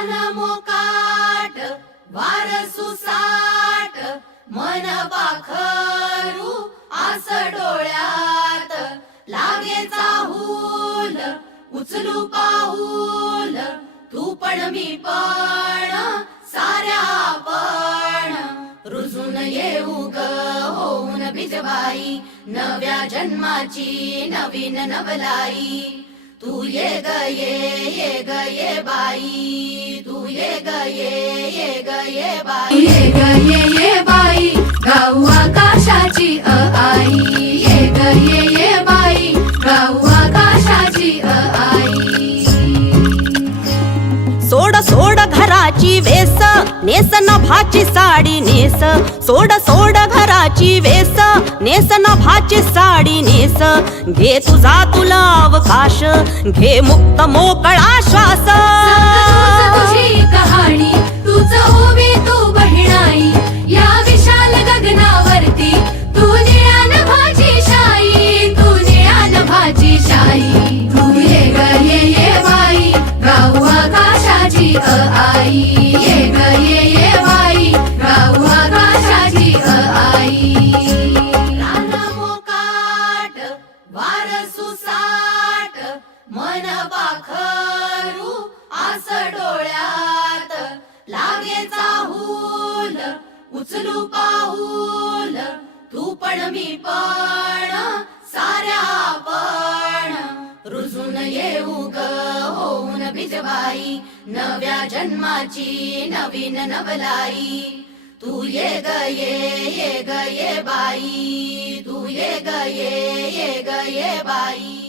रान मोकाट वार सुसाट मन पाखरू आस डोळ्यात लागे चाहूल उचलू पाऊल तू पण मी पण साऱ्या आपण रुजून येऊ ग होऊन बिजबाई नव्या जन्माची नवीन नवलाई तू ये ग ये ग ये बाई तू ये ग ये बाई ये ग ये बाई गाऊ आकाशाची आई ये ग ये बाई गाऊ आकाशाची आई सोड सोड घराची वेस नेस नभाची साडी नेस सोड सोड घराची वेस नेस नभाची साडी नेस घे तुझा तुला अवकाश घे मुक्त मोकळा श्वास तुझी कहाणी तूच ओवी तू बहिणाई या विशाल गगनावरती तू निळ्या नभाची शाई तू निळ्या नभाची शाई तू ये ग ये बाई गाऊ आकाशाची आई ये ग ये बाई गाऊ आकाशाची आई रान मोकाट वार सुसाट मन पाखरू आस डोळ्यात लागे चाहूल उचलू पाऊल तू पण मी पण साऱ्या आपण रुजून येऊ ग होऊन बिजबाई नव्या जन्माची नवीन नवलाई तू ये ग ये बाई तू ये ग ये बाई